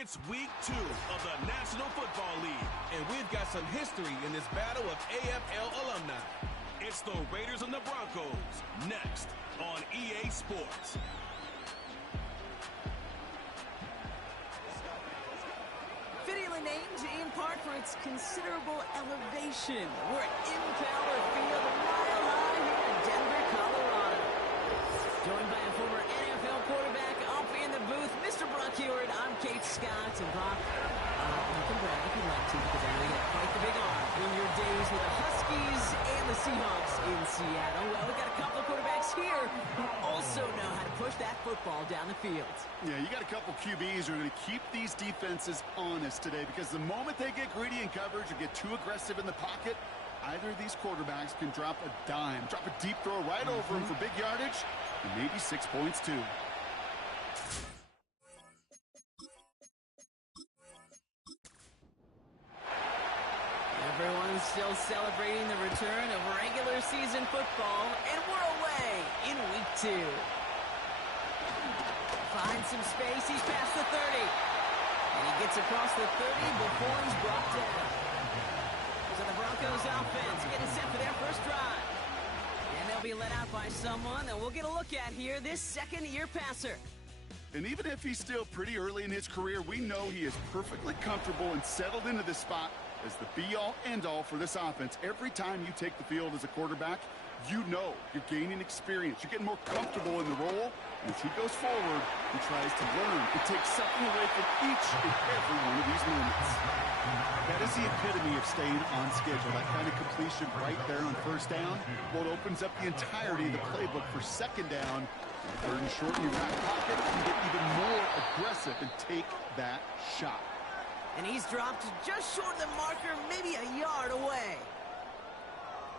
It's week 2 of the National Football League, and we've got some history in this battle of AFL alumni. It's the Raiders and the Broncos, next on EA Sports. Fittingly named in part for its considerable elevation. We're at Impeller Field, a mile high here in Denver, Colorado. Joined by a former NFL quarterback up in the booth, Mr. Brock Heward. I'm Kate Scott, and Brock, you can brag if you'd like to, because I know you got quite the big arm in your days with the Huskies and the Seahawks in Seattle. Well, we got a couple of quarterbacks here who also know how to push that football down the field. Yeah, you got a couple QBs who are going to keep these defenses honest today, because the moment they get greedy in coverage or get too aggressive in the pocket, either of these quarterbacks can drop a dime, drop a deep throw right over them for big yardage, and maybe 6 points too. Everyone's still celebrating the return of regular season football, and we're away in week 2. Finds some space, he's past the 30. And he gets across the 30 before he's brought down. So the Broncos offense getting set for their first drive. And they'll be let out by someone that we'll get a look at here, this second-year passer. And even if he's still pretty early in his career, we know he is perfectly comfortable and settled into this spot as the be-all, end-all for this offense. Every time you take the field as a quarterback, you know you're gaining experience. You're getting more comfortable in the role. And as he goes forward, he tries to learn and take something away from each and every one of these moments. That is the epitome of staying on schedule. That kind of completion right there on first down. Well, it opens up the entirety of the playbook for second down. Third and short in your back pocket, you can get even more aggressive and take that shot. And he's dropped just short of the marker, maybe a yard away.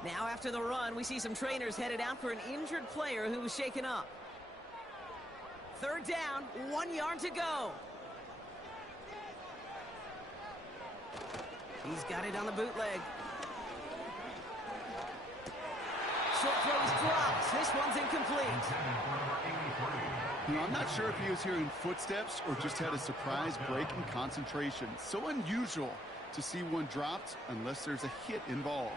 Now after the run, we see some trainers headed out for an injured player who was shaken up. Third down, 1 yard to go. He's got it on the bootleg. Short throws drops. This one's incomplete. You know, I'm not sure if he was hearing footsteps or just had a surprise break in concentration. So unusual to see one dropped unless there's a hit involved.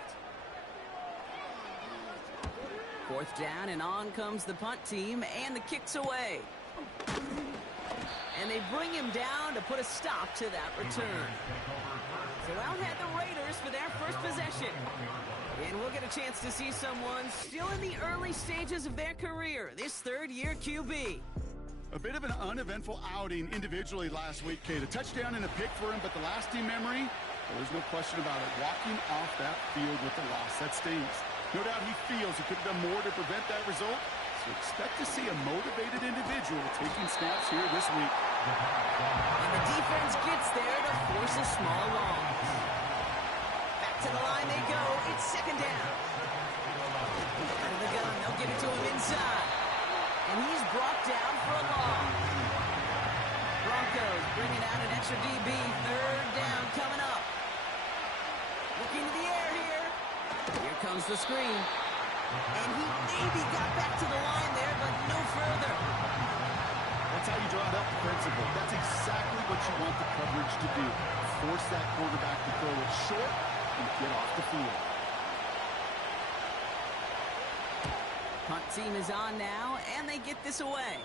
Fourth down, and on comes the punt team, and the kick's away. And they bring him down to put a stop to that return. So out head the Raiders for their first possession. And we'll get a chance to see someone still in the early stages of their career, this third-year QB. A bit of an uneventful outing individually last week, Kate. A touchdown and a pick for him, but the lasting memory, well, there's no question about it. Walking off that field with a loss, that stings. No doubt he feels he could have done more to prevent that result, so expect to see a motivated individual taking snaps here this week. And the defense gets there to force a small loss. Back to the line they go. It's second down. Out of the gun, they'll give it to him inside. And he's brought down for a loss. Broncos bringing out an extra DB. Third down coming up. Looking to the air here. Here comes the screen. And he maybe got back to the line there, but no further. That's how you draw it up defensively. That's exactly what you want the coverage to do. Force that quarterback to throw it short and get off the field. Punt team is on now, and they get this away.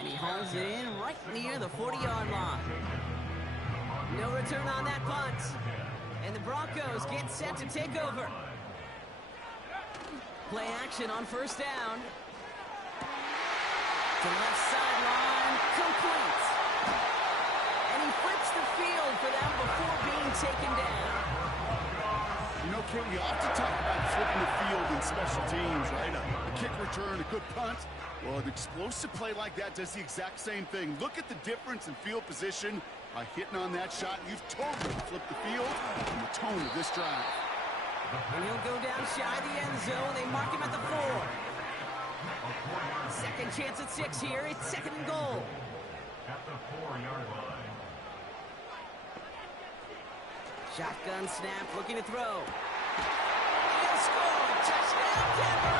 And he hauls it in right near the 40-yard line. No return on that punt. And the Broncos get set to take over. Play action on first down. To the left sideline, complete. And he flips the field for them before being taken down. You know, Kate, we often talk about flipping the field in special teams, right? A kick return, a good punt. Well, an explosive play like that does the exact same thing. Look at the difference in field position by hitting on that shot. You've totally flipped the field and the tone of this drive. And he'll go down shy of the end zone. They mark him at the 4. Second chance at 6 here. It's second and goal. At the 4-yard line. Shotgun snap, looking to throw. He'll score. Touchdown, Denver.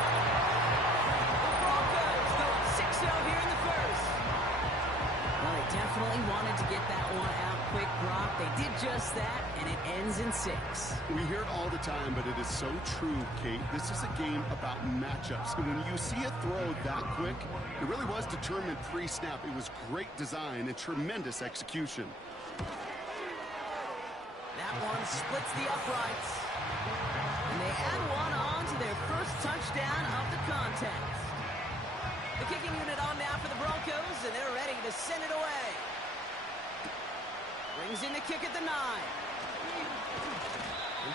The Broncos go 6-0 here in the first. Well, they definitely wanted to get that one just that, and it ends in 6. We hear it all the time, but it is so true, Kate. This is a game about matchups. And when you see a throw that quick, it really was determined pre-snap. It was great design and tremendous execution. That one splits the uprights. And they add one on to their first touchdown of the contest. The kicking unit on now for the Broncos, and they're ready to send it away. Brings in the kick at the 9. In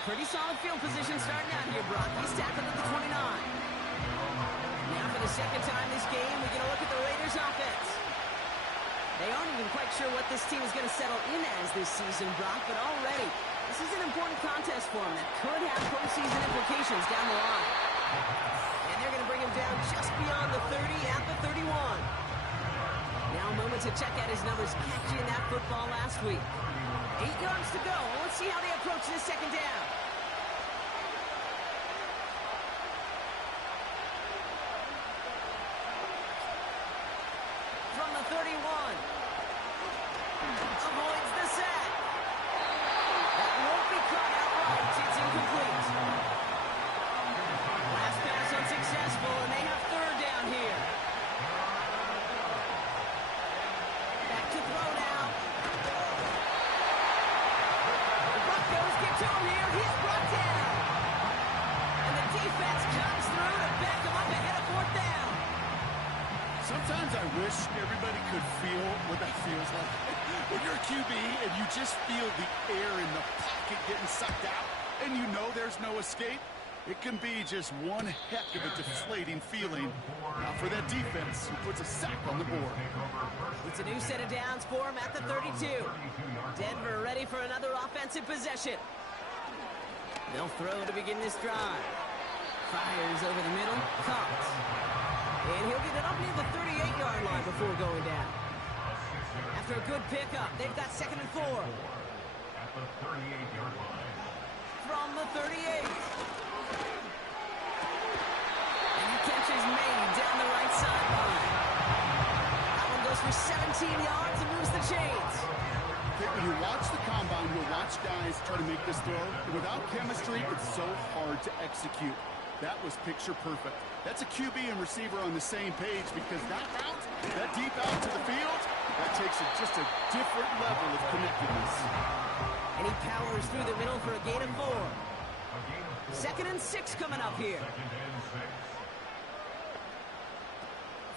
pretty solid field position starting out here, Brock. He's tackled at the 29. Now for the second time this game, we get a look at the Raiders offense. They aren't even quite sure what this team is going to settle in as this season, Brock, but already this is an important contest for them that could have postseason implications down the line. And they're going to bring him down just beyond the 30 at the 31. Now a moment to check out his numbers catching that football last week. 8 yards to go. Let's see how they approach this second down. From the 31. Avoids the sack. That won't be caught outright. It's incomplete. Last pass unsuccessful, and they have third down here. Back to throw now. The Broncos get to him here. He's brought down. And the defense comes through to back him up ahead of fourth down. Sometimes I wish everybody could feel what that feels like. When you're a QB and you just feel the air in the pocket getting sucked out and you know there's no escape, it can be just one heck of a deflating feeling for that defense who puts a sack on the board. It's a new set of downs for him at the 32. Denver ready for another offensive possession. They'll throw to begin this drive. Fires over the middle, caught. And he'll get it up near the 38-yard line before going down. After a good pickup, they've got 2nd and 4. At the 38-yard line. From the 38. And the catch is made down the right sideline. That one goes for 17 yards and moves the chains. When you watch the combine, you'll watch guys try to make this throw. Without chemistry, it's so hard to execute. That was picture perfect. That's a QB and receiver on the same page because that route, that deep out to the field, that takes it just a different level of connectedness. And he powers through the middle for a gain of 4. 2nd and 6 coming up here.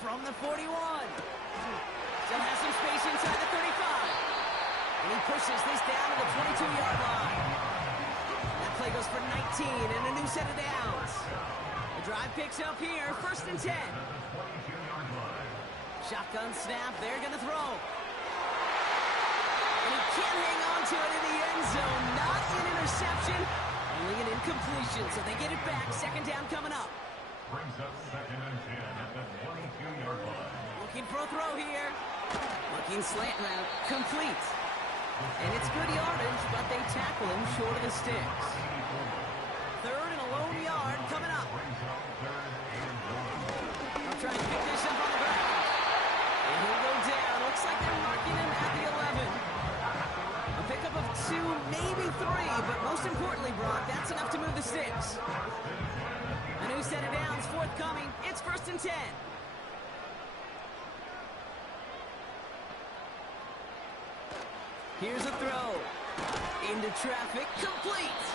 From the 41. Still has some space inside the 35. And he pushes this down to the 22-yard line. That play goes for 19 and a new set of downs. The drive picks up here, 1st and 10. Shotgun snap, they're going to throw. And he can't hang on to it in the end zone. Not an interception, only an incompletion. So they get it back, 2nd down coming up. Brings up 2nd and 10 at the 22-yard line. Looking for a throw here. Looking slant route, complete. And it's good yardage, but they tackle him short of the sticks. 3rd and a lone yard coming up. I'll try and pick this up on the ground. And he'll go down. Looks like they're marking him at the 11. A pickup of 2, maybe 3, but most importantly, Brock, that's enough to move the sticks. A new set of downs forthcoming. It's 1st and 10. Here's a throw. Into traffic, complete.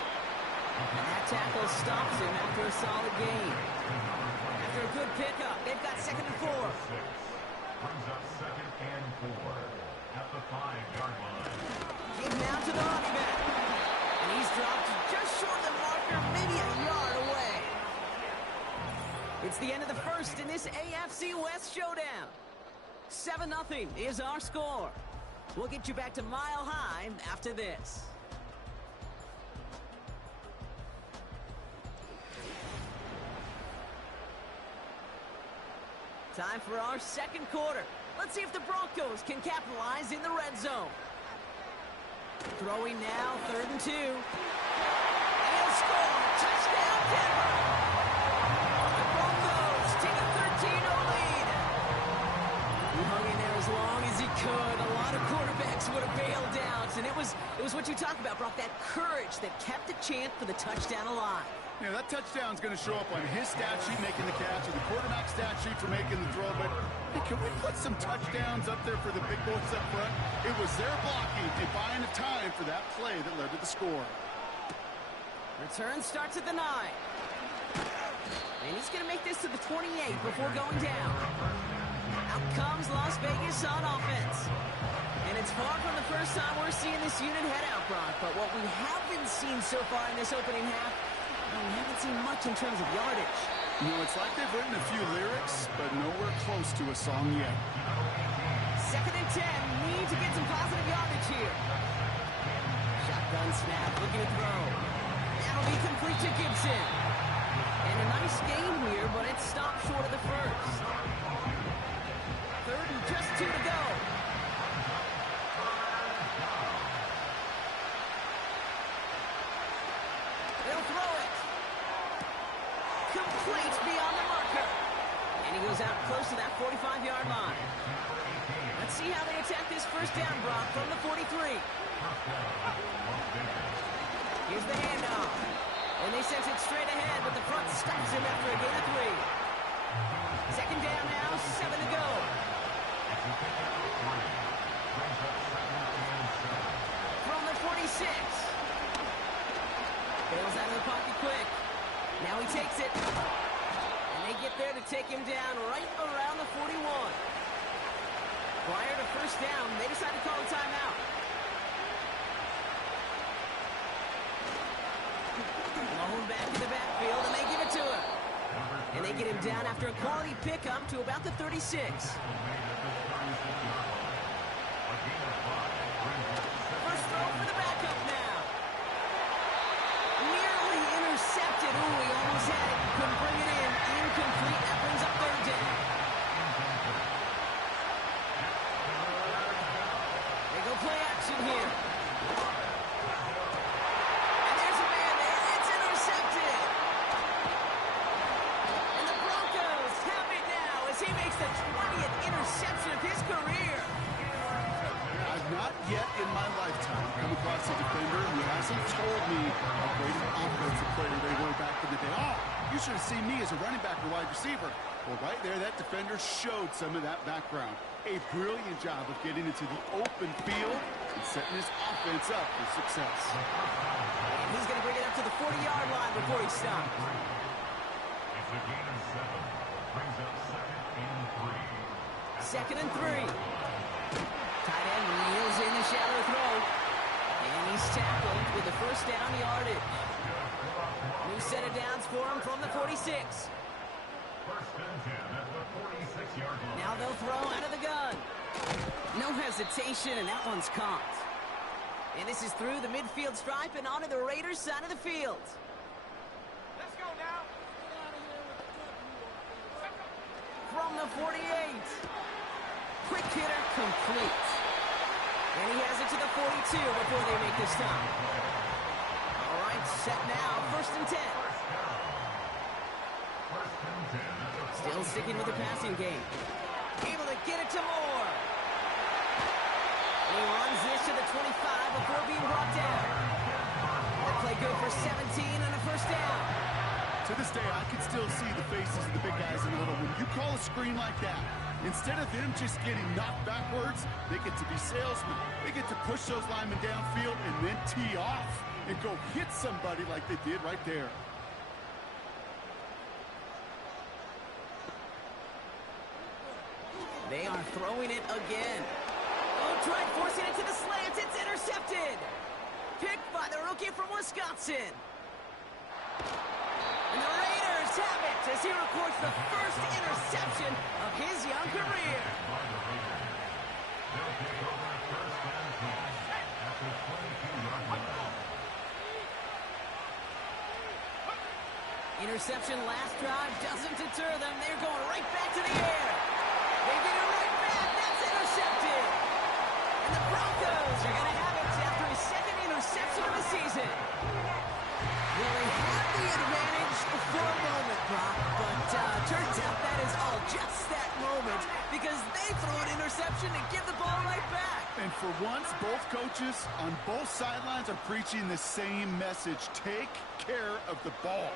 And that tackle stops him after a solid gain. After a good pickup, they've got 2nd and 4. Brings up 2nd and 4 at the 5-yard line. Give now to the running back. And he's dropped just short of the marker, maybe a yard away. It's the end of the 1st in this AFC West showdown. 7-0 is our score. We'll get you back to Mile High after this. Time for our 2nd quarter. Let's see if the Broncos can capitalize in the red zone. Throwing now, 3rd and 2. He'll score. Touchdown, Denver. The Broncos take a 13-0 lead. He hung in there as long as he could. A lot of quarterbacks would have bailed out, and it It was what you talk about, Brock, that courage that kept the chance for the touchdown alive. Yeah, that touchdown's going to show up on his stat sheet making the catch or the quarterback stat sheet for making the throw. But hey, can we put some touchdowns up there for the big boys up front? It was their blocking and buying the time for that play that led to the score. Return starts at the 9. And he's going to make this to the 28 before going down. Out comes Las Vegas on offense. And it's far from the first time we're seeing this unit head out, Brock. But what we haven't seen so far in this opening half, we haven't seen much in terms of yardage. You know, it's like they've written a few lyrics, but nowhere close to a song yet. 2nd and 10. Need to get some positive yardage here. Shotgun snap, looking to throw. That'll be complete to Gibson. And a nice game here, but it stopped short of the first. 3rd and just 2 to go. They'll throw it. Complete beyond the marker. And he goes out close to that 45-yard line. Let's see how they attack this first down, Brock, from the 43. Here's the handoff. And they sent it straight ahead, but the front stops him after a gain of 3. 2nd down now, 7 to go. From the 46. Bails out of the pocket quick. Now he takes it. And they get there to take him down right around the 41. Prior to first down, they decide to call a timeout. Long back in the backfield, and they give it to him. And they get him down after a quality pickup to about the 36. First throw for the backup now. Nearly intercepted. Ooh, he almost had it. Couldn't bring it in. Incomplete. That brings up 3rd down. They go play action here. And there's a man. It's intercepted. And the Broncos have it now as he makes the 20th interception of his career. I've not yet in my lifetime come across a defender who hasn't told me how great an offensive player they were back in the day. Oh, you should have seen me as a running back or wide receiver. Well, right there, that defender showed some of that background. A brilliant job of getting into the open field and setting his offense up for success. And he's going to bring it up to the 40-yard line before he stops. It's a gain of 7. Brings up 2nd and 3. 2nd and 3. Tight end reels in the shallow throw. And he's tackled with the first down yardage. New set of downs for him from the 46. 1st and 10 at the 46-yard line. Now they'll throw out of the gun. No hesitation, and that one's caught. And this is through the midfield stripe and onto the Raiders' side of the field. Let's go now. From the 48. Quick hitter complete. And he has it to the 42 before they make this stop. All right, set now, 1st and 10. Still sticking with the passing game. Able to get it to Moore. He runs this to the 25 before being brought down. That play good for 17 and a first down. To this day, I can still see the faces of the big guys in the huddle. When you call a screen like that, instead of them just getting knocked backwards, they get to be salesmen. They get to push those linemen downfield and then tee off and go hit somebody like they did right there. They are throwing it again. Oh, try forcing it to the slants. It's intercepted. Picked by the rookie from Wisconsin. And the Raiders have it as he records the first interception of his young career. Interception last drive doesn't deter them. They're going right back to the air. They get it right back. That's intercepted. And the Broncos are going to have it after his 2nd interception of the season. Well, they had the advantage for a moment, Brock, but turns out that is all just that moment because they throw an interception and give the ball right back. And for once, both coaches on both sidelines are preaching the same message. Take care of the ball.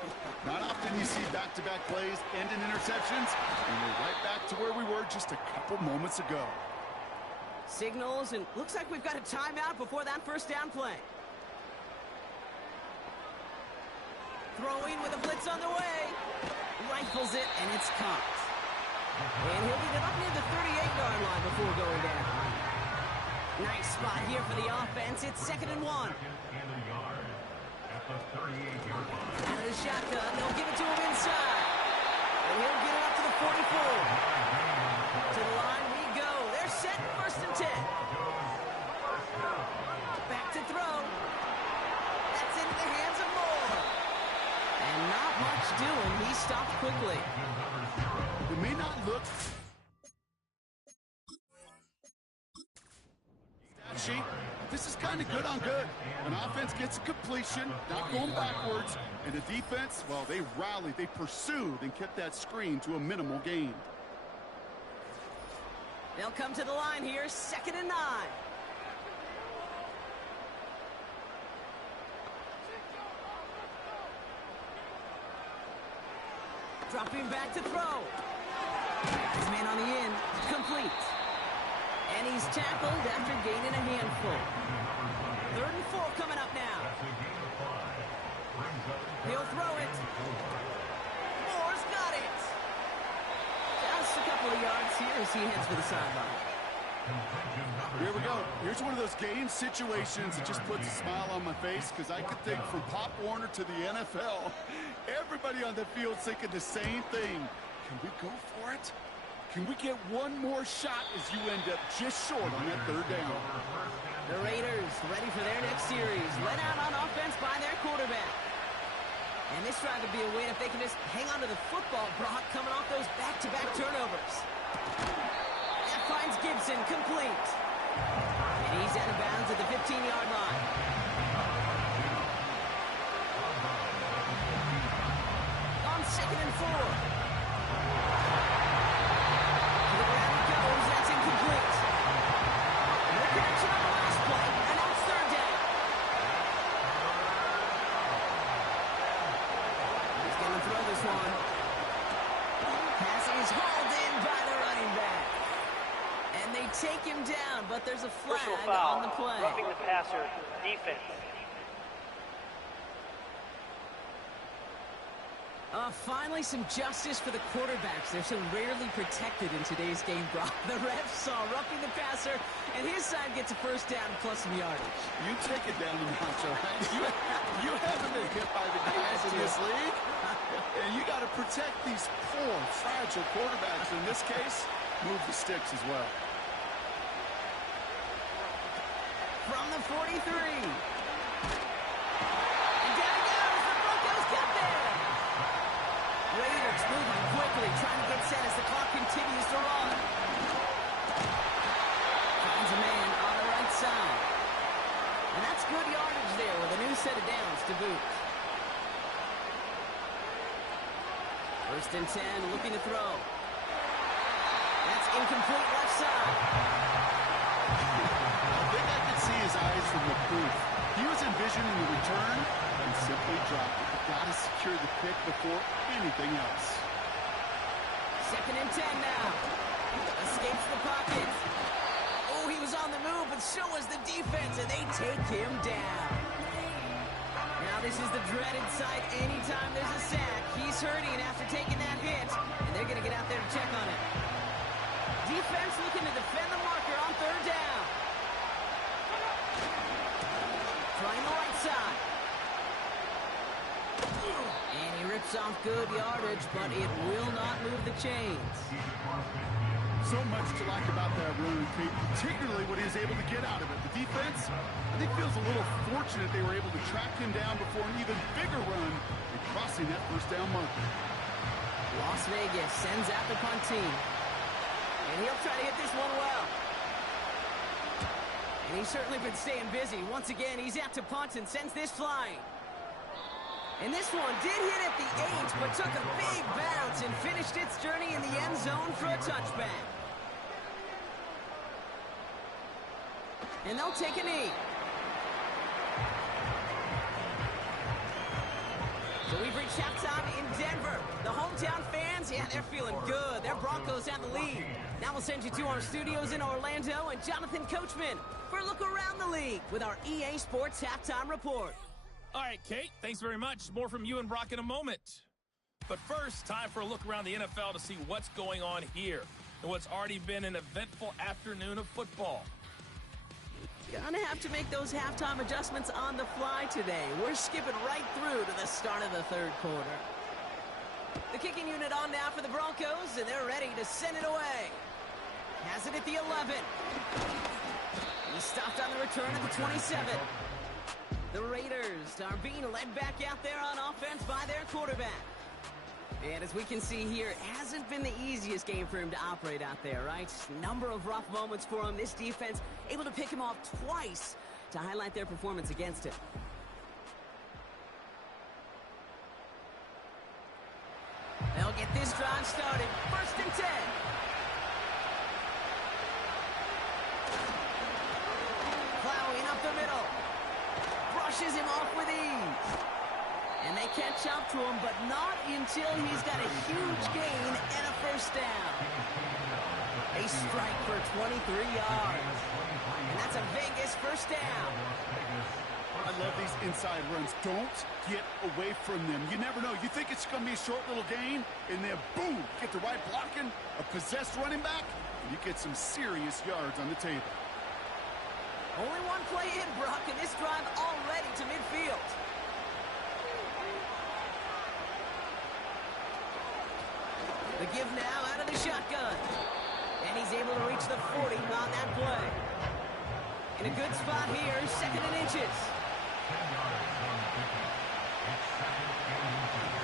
Not often you see back-to-back plays end in interceptions, and we're right back to where we were just a couple moments ago. Signals, and looks like we've got a timeout before that first down play. Throwing with a blitz on the way. Rifles it, and it's caught. And he'll get it up near the 38-yard line before going down. Nice spot here for the offense. It's 2nd and 1. Second and a yard at the 38-yard line. Out of the shotgun, they'll give it to him inside. And he'll get it up to the 44. To the line we go. They're set, 1st and 10. Back to throw. That's into the hands of Moore. And not much doing. He stopped quickly. It may not look sheet. This is kind of good on good. An offense gets a completion, not going backwards, and the defense, well, they rallied, they pursued, and kept that screen to a minimal gain. They'll come to the line here, 2nd and 9. Dropping back to throw. His man on the in, complete. And he's tackled after gaining a handful. 3rd and 4 coming up now. He'll throw it. Moore's got it. Just a couple of yards here as he heads for the sideline. Here we go. Here's one of those game situations that just puts a smile on my face, because I could think from Pop Warner to the NFL, everybody on the field's thinking the same thing. Can we go for it? Can we get one more shot as you end up just short on that 3rd down? The Raiders ready for their next series. Let out on offense by their quarterback. And this drive would be a win if they can just hang on to the football, Brock, coming off those back-to-back turnovers. That finds Gibson, complete. And he's out of bounds at the 15-yard line. On 2nd and 4. Take him down, but there's a flag on the play. Roughing the passer, defense. Finally, some justice for the quarterbacks. They're so rarely protected in today's game, Brock. The ref saw roughing the passer, and his side gets a first down plus some yardage. You take it down a notch, all right? You haven't been hit by the guys in this league. And you got to protect these poor, fragile quarterbacks. In this case, move the sticks as well. From the 43. And down he goes. The Broncos get there. Raiders moving quickly, trying to get set as the clock continues to run. Finds a man on the right side. And that's good yardage there with a new set of downs to boot. 1st and 10, looking to throw. That's incomplete left side. His eyes from the booth. He was envisioning the return and simply dropped it. You got to secure the pick before anything else. 2nd and 10 now. Escapes the pocket. Oh, he was on the move, but so was the defense, and they take him down. Now this is the dreaded sight anytime there's a sack. He's hurting after taking that hit, and they're going to get out there to check on it. Defense looking to defend the marker on 3rd down. Trying the right side. And he rips off good yardage, but it will not move the chains. So much to like about that run, Pete, particularly what he was able to get out of it. The defense, I think, feels a little fortunate they were able to track him down before an even bigger run and crossing that 1st down marker. Las Vegas sends out the punt team. And he'll try to hit this one well. And he's certainly been staying busy. Once again, he's out to punt and sends this flying. And this one did hit at the 8, but took a big bounce and finished its journey in the end zone for a touchback. And they'll take a knee. So we've reached halftime in Denver. The hometown fans, yeah, they're feeling good. Their Broncos have the lead. Now we'll send you to our studios in Orlando and Jonathan Coachman for a look around the league with our EA Sports Halftime Report. All right, Kate, thanks very much. More from you and Brock in a moment. But first, time for a look around the NFL to see what's going on here and what's already been an eventful afternoon of football. Gonna have to make those halftime adjustments on the fly today. We're skipping right through to the start of the third quarter. The kicking unit on now for the Broncos, and they're ready to send it away. Has it at the 11. He stopped on the return at the 27. The Raiders are being led back out there on offense by their quarterback. And as we can see here, it hasn't been the easiest game for him to operate out there, right? Number of rough moments for him. This defense able to pick him off twice to highlight their performance against him. They'll get this drive started. 1st and 10. Plowing up the middle. Brushes him off with ease. And they catch up to him, but not until he's got a huge gain and a 1st down. A strike for 23 yards. And that's a Vegas 1st down. I love these inside runs. Don't get away from them. You never know. You think it's going to be a short little gain, and then boom, get the right blocking, a possessed running back, and you get some serious yards on the table. Only one play in, Brock, and this drive already to midfield. The give now out of the shotgun. And he's able to reach the 40 on that play. In a good spot here, 2nd and inches.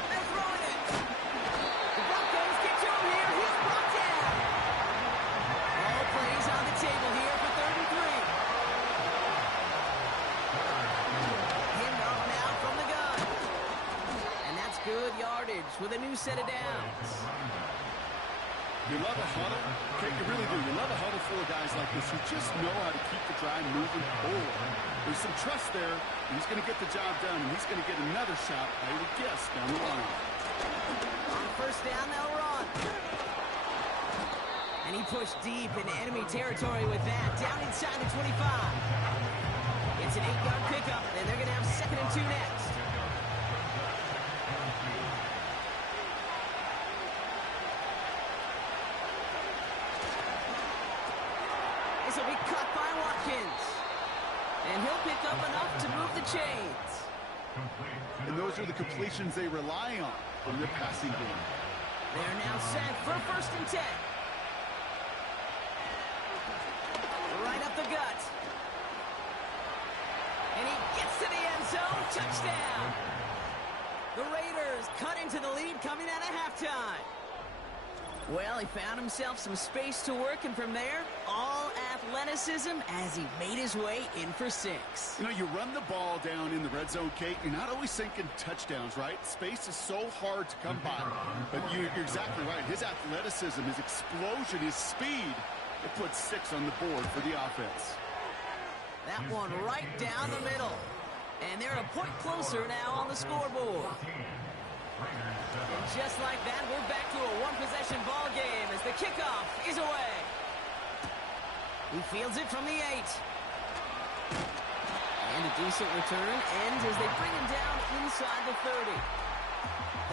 They're throwing it. The Broncos get to him here. He's brought down. All plays on the table here for 33. Pinned off now from the gun. And that's good yardage with a new set of downs. You love a huddle. Okay, you really do. You love a huddle full of guys like this who just know how to keep the drive moving forward. There's some trust there. And he's going to get the job done, and he's going to get another shot, I would guess, down the line. On 1st down, they'll run. And he pushed deep into enemy territory with that, down inside the 25. It's an 8-yard pickup, and they're going to have 2nd and 2 next. This will be cut by Watkins. And he'll pick up enough to move the chains. And those are the completions they rely on from their passing game. They're now set for 1st and 10. Right up the gut. And he gets to the end zone. Touchdown. The Raiders cut into the lead coming out of halftime. Well, he found himself some space to work, and from there, all athleticism as he made his way in for 6. You know, you run the ball down in the red zone, Kate, you're not always thinking touchdowns, right? Space is so hard to come by. But you're exactly right. His athleticism, his explosion, his speed, it puts 6 on the board for the offense. That one right down the middle. And they're a point closer now on the scoreboard. And just like that, we're back to a one-possession ball game as the kickoff is away. He fields it from the 8. And a decent return ends as they bring him down inside the 30.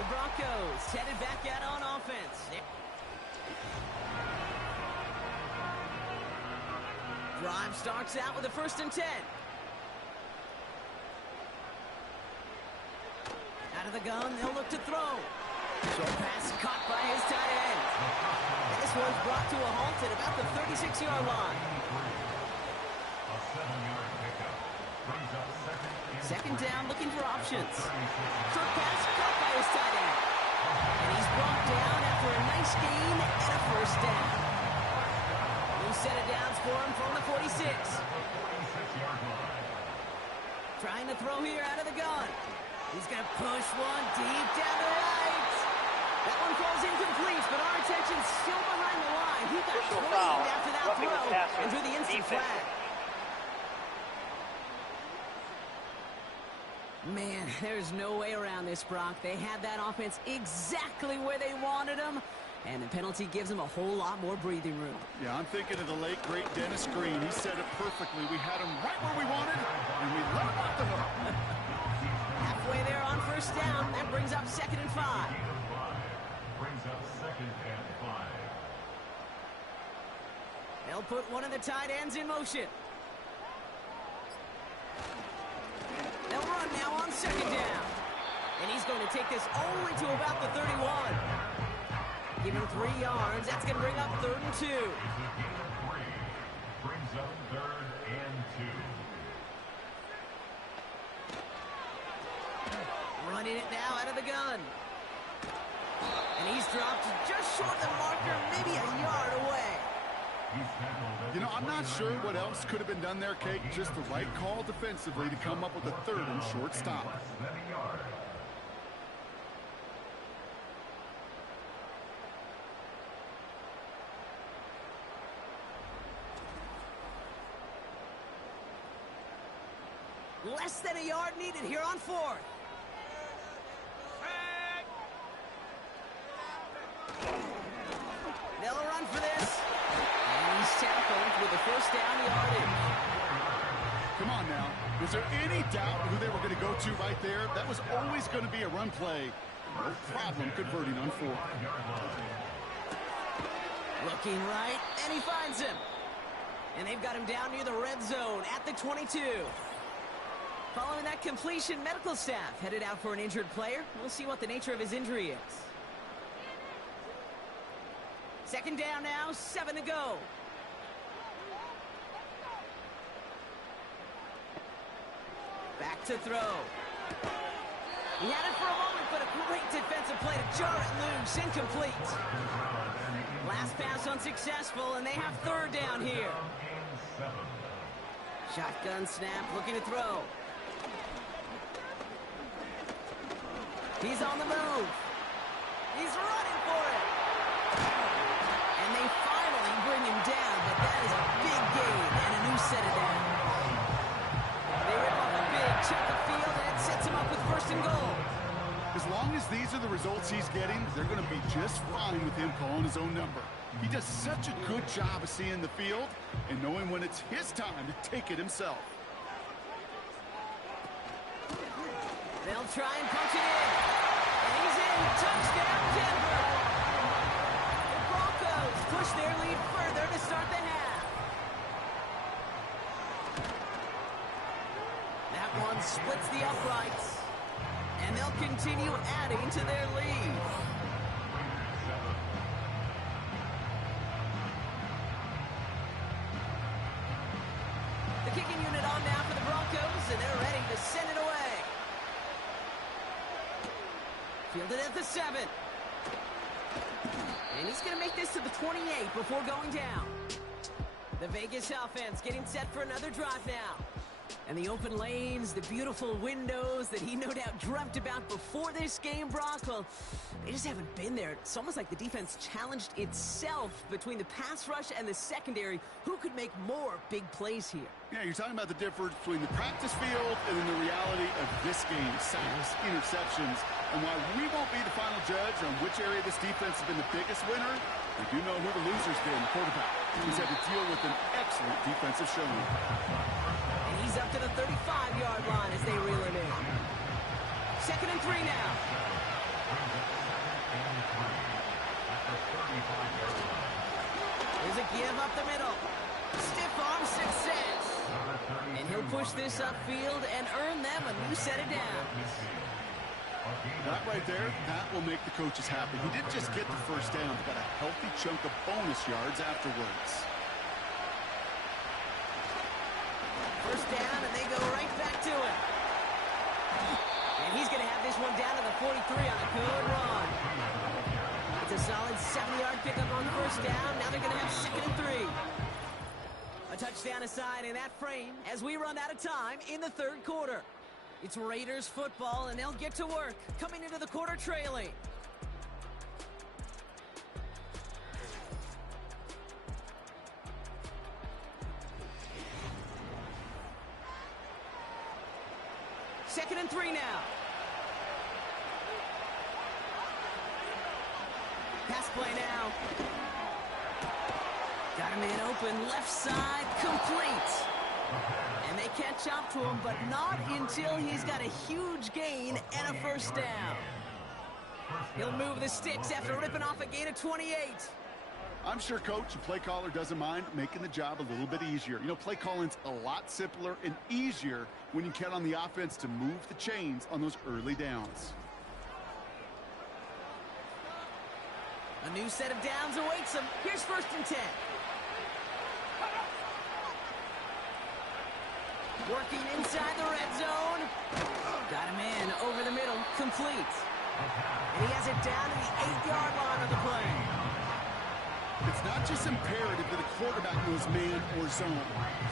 The Broncos headed back out on offense. Drive starts out with a 1st and 10. Out of the gun, they'll look to throw. Short pass caught by his tight end. And this one's brought to a halt at about the 36-yard line. A 7-yard pickup brings up 2nd down, looking for options. Short pass caught by his tight end. And he's brought down after a nice gain and a 1st down. New set of downs for him from the 46. Trying to throw here out of the gun. He's going to push one deep down the right. That one falls incomplete, but our attention's still behind the line. He got cleaned after that throw and drew the instant flag. Man, there's no way around this, Brock. They had that offense exactly where they wanted them, and the penalty gives them a whole lot more breathing room. Yeah, I'm thinking of the late, great Dennis Green. He said it perfectly. We had him right where we wanted, and we let him off the hook. Halfway there on first down. That brings up 2nd and 5. Brings up 2nd and 5. They'll put one of the tight ends in motion. They'll run now on 2nd down. And he's going to take this only to about the 31. Give him 3 yards. That's going to bring up 3rd and 2. Brings up 3rd and 2. Running it now out of the gun. And he's dropped just short of the marker, maybe a yard away. You know, I'm not sure what else could have been done there, Kate. Just the right call defensively to come up with a 3rd and short stop. Less than a yard needed here on 4th. They'll run for this. And he's tackled with a 1st down yardage. Come on now. Was there any doubt who they were going to go to right there? That was always going to be a run play. No problem converting on 4th. Looking right, and he finds him. And they've got him down near the red zone at the 22. Following that completion, medical staff headed out for an injured player. We'll see what the nature of his injury is. 2nd down now, 7 to go. Back to throw. He had it for a moment, but a great defensive play to jar it loose. Incomplete. Last pass unsuccessful, and they have 3rd down here. Shotgun snap, looking to throw. He's on the move. He's running for it. And they finally bring him down, but that is a big gain and a new set of down. They rip off a big chunk of field, and it sets him up with 1st and goal. As long as these are the results he's getting, they're going to be just fine with him calling his own number. He does such a good job of seeing the field and knowing when it's his time to take it himself. They'll try and punch it in. And he's in. Touchdown, Denver. The Broncos push their lead further to start the half. That one splits the uprights. And they'll continue adding to their lead. The kicking unit on now for the Broncos, and they're ready to send it away. Fielded at the 7. And he's going to make this to the 28 before going down. The Vegas offense getting set for another drive now. And the open lanes, the beautiful windows that he no doubt dreamt about before this game, Brock, well, they just haven't been there. It's almost like the defense challenged itself between the pass rush and the secondary. Who could make more big plays here? Yeah, you're talking about the difference between the practice field and then the reality of this game. Sacks, interceptions, and while we won't be the final judge on which area this defense has been the biggest winner, we do know who the loser's been, the quarterback, who's had to deal with an excellent defensive showing. And he's up to the 35-yard line as they reel him in. 2nd and 3 now. There's a give up the middle. Stiff arm success. And he'll push this upfield and earn them a new set of downs. That right there, that will make the coaches happy. He didn't just get the 1st down, he got a healthy chunk of bonus yards afterwards. 1st down, and they go right back to it. And he's going to have this one down to the 43 on a good run. It's a solid 70-yard pickup on 1st down. Now they're going to have 2nd and 3. A touchdown aside in that frame as we run out of time in the 3rd quarter. It's Raiders football, and they'll get to work, coming into the quarter trailing. 2nd and 3 now. Pass play now. Got a man open, left side, complete. And they catch up to him, but not until he's got a huge gain and a first down. He'll move the sticks after ripping off a gain of 28. I'm sure coach and play caller doesn't mind making the job a little bit easier. You know, play calling's a lot simpler and easier when you count on the offense to move the chains on those early downs. A new set of downs awaits him. Here's 1st and 10. Working inside the red zone. Got him in over the middle. Complete. And he has it down to the 8-yard line of the play. It's not just imperative that a quarterback knows man or zone.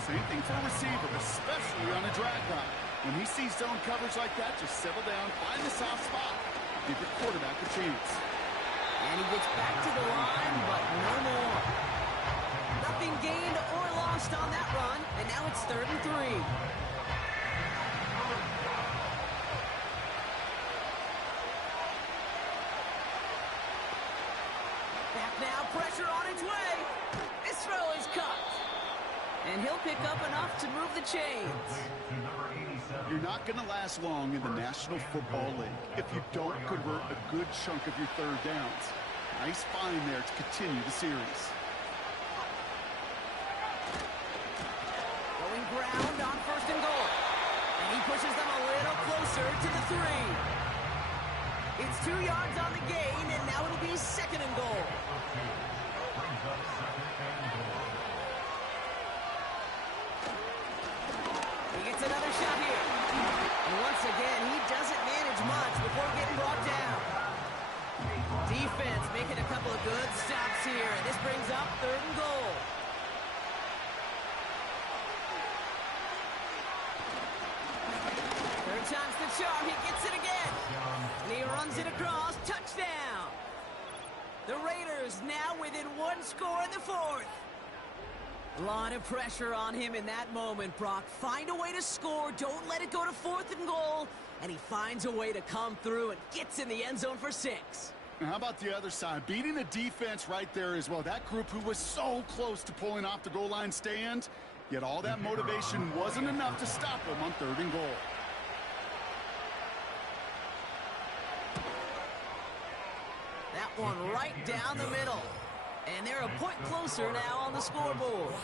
Same thing for a receiver, especially on a drag route. When he sees zone coverage like that, just settle down, find the soft spot, give your quarterback a chance. And he gets back to the line, but no more. Nothing gained or lost on that run, and now it's 3rd and 3. Back now, pressure on its way. This throw is caught. And he'll pick up enough to move the chains. You're not going to last long in the National Football League if you don't convert a good chunk of your 3rd downs. Nice find there to continue the series. Going ground on 1st and goal. And he pushes them a little closer to the 3. It's 2 yards on the gain, and now it'll be 2nd and goal. He gets another shot here. And once again, he doesn't manage much before getting brought down. Defense making a couple of good stops here, and this brings up 3rd and goal. Third time's the charm. He gets it again. And he runs it across. Touchdown. The Raiders now within 1 score in the 4th. A lot of pressure on him in that moment, Brock. Find a way to score. Don't let it go to 4th and goal. And he finds a way to come through and gets in the end zone for 6. And how about the other side? Beating the defense right there as well. That group who was so close to pulling off the goal line stand, yet all that motivation wasn't enough to stop them on 3rd and goal. That one right down the middle. And they're a point closer now on the scoreboard.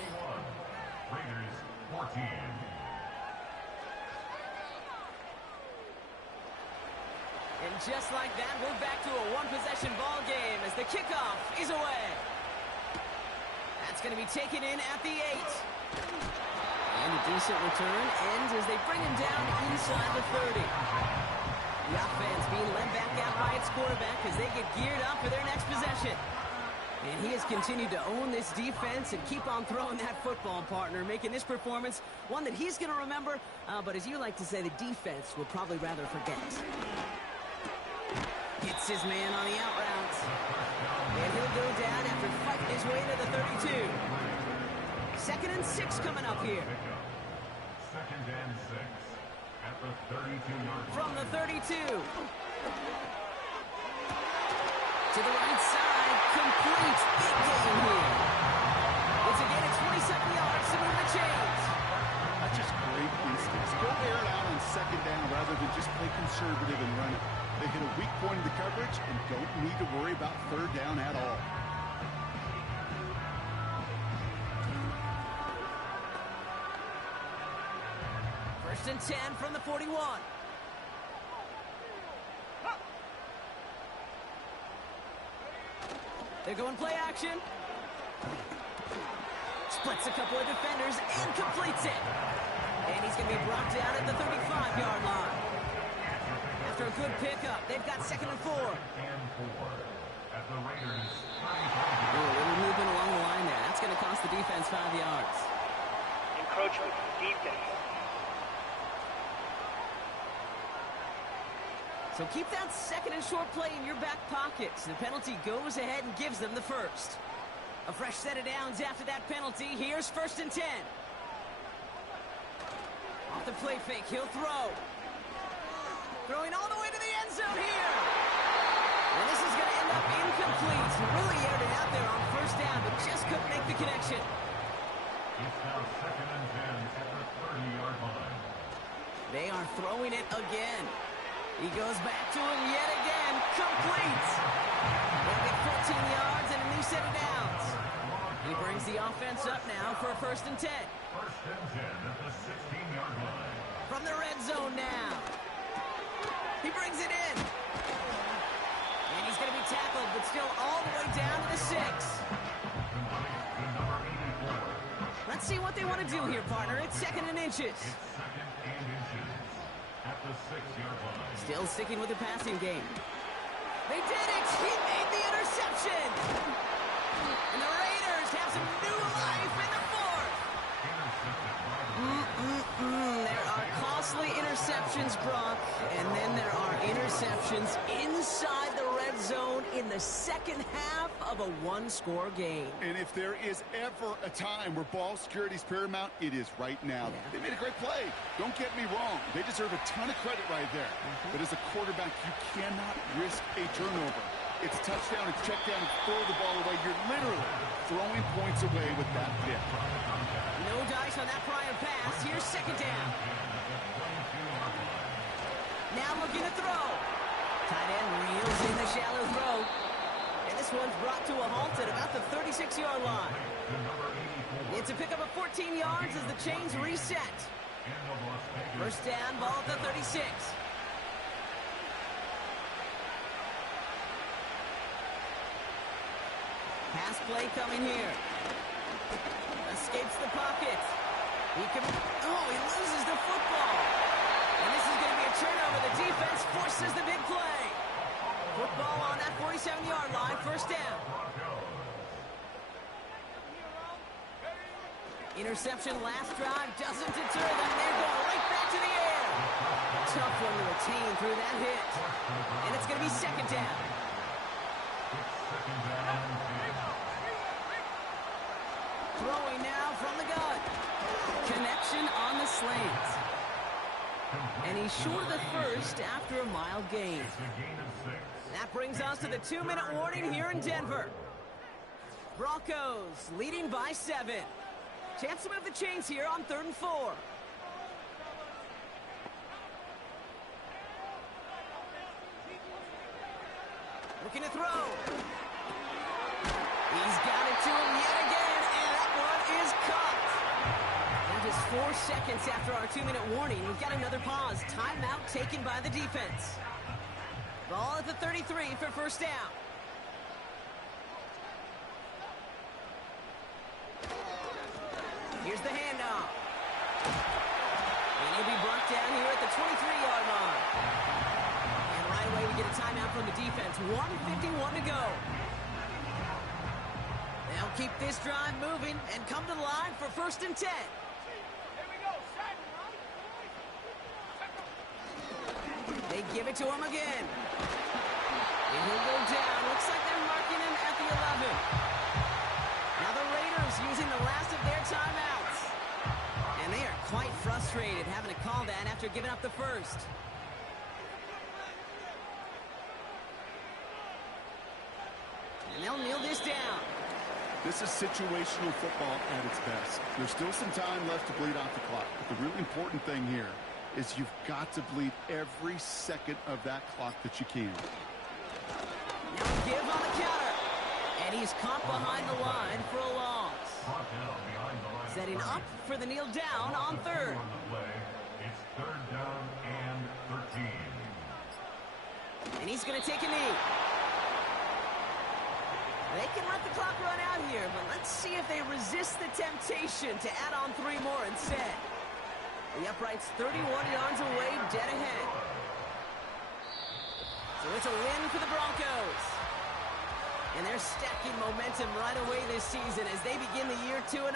Raiders 14. And just like that, we're back to a one-possession ball game as the kickoff is away. That's going to be taken in at the 8. And a decent return ends as they bring him down inside the 30. The offense being led back out by its quarterback as they get geared up for their next possession. And he has continued to own this defense and keep on throwing that football, partner, making this performance one that he's going to remember, but as you like to say, the defense will probably rather forget. Hits his man on the out routes. And he'll go down after fighting his way to the 32. 2nd and 6 coming up here. 2nd and 6 at the 32-yard line. From the 32. To the right side, complete. Big game here. It's a gain of 27 yards to move the chains. That's just great instincts. Go air it out on 2nd down rather than just play conservative and run it. They hit a weak point in the coverage and don't need to worry about 3rd down at all. First and 10 from the 41. They're going play action. Splits a couple of defenders and completes it. And he's going to be brought down at the 35-yard line. After a good pickup, they've got 2nd and 4. At the Raiders. A little movement along the line there. That's going to cost the defense 5 yards. Encroachment from defense. So keep that 2nd and short play in your back pockets. The penalty goes ahead and gives them the first. A fresh set of downs after that penalty. Here's 1st and 10. Off the play fake, he'll throw. Throwing all the way to the end zone here. And this is going to end up incomplete. Really aired it out there on first down, but just couldn't make the connection. It's now 2nd and 10 at the 30-yard line. They are throwing it again. He goes back to him yet again. Complete. They'll get 14 yards and a new set of downs. He brings the offense up now for a 1st and 10. 1st and 10 at the 16-yard line. From the red zone now. He brings it in. And he's going to be tackled, but still all the way down to the 6. Let's see what they want to do here, partner. It's 2nd and inches. It's 2nd and inches at the 6-yard line. Still sticking with the passing game. They did it! He made the interception! And the Raiders have some new life in the 4th! There are costly interceptions, Brock, and then there are interceptions inside the red zone in the second half of a one-score game. And if there is ever a time where ball security is paramount, it is right now. Yeah. They made a great play. Don't get me wrong. They deserve a ton of credit right there. But as a quarterback, you cannot risk a turnover. It's touchdown, it's check down, and throw the ball away. You're literally throwing points away with that pick. No dice on that prior pass. Here's 2nd down. Now looking to throw. Tight end reels in the shallow throw. And this one's brought to a halt at about the 36-yard line. It's a pickup of 14 yards as the chains reset. 1st down, ball at the 36. Pass play coming here. Escapes the pocket. He loses the football. And this is going to be a turnover. The defense forces the big play. Football on that 47-yard line, 1st down. Interception last drive doesn't deter them. They're going right back to the air. Tough one to retain through that hit. And it's going to be 2nd down. Throwing now from the gun. Connection on the slant. And he's short of the 1st after a mile gain. That brings us to the 2-minute warning here in Denver. Broncos leading by 7. Chance to move the chains here on 3rd and 4. Looking to throw. He's got it to him yet again, and that one is caught. And just 4 seconds after our 2-minute warning, we've got another pause. Timeout taken by the defense. Ball at the 33 for 1st down. Here's the handoff. And he'll be brought down here at the 23-yard line. And right away we get a timeout from the defense. 1:51 to go. They'll keep this drive moving and come to the line for 1st and 10. They give it to him again. And he'll go down. Looks like they're marking him at the 11. Now the Raiders using the last of their timeouts. And they are quite frustrated having to call that after giving up the 1st. And they'll kneel this down. This is situational football at its best. There's still some time left to bleed off the clock. But the really important thing here is you've got to bleed every second of that clock that you can. Now give on the counter. And he's caught behind the line for a loss. Setting up for the kneel down on 3rd. It's 3rd down and 13. And he's going to take a knee. They can let the clock run out here, but let's see if they resist the temptation to add on 3 more instead. The upright's 31 yards away, dead ahead. So it's a win for the Broncos. And they're stacking momentum right away this season as they begin the year 2-0.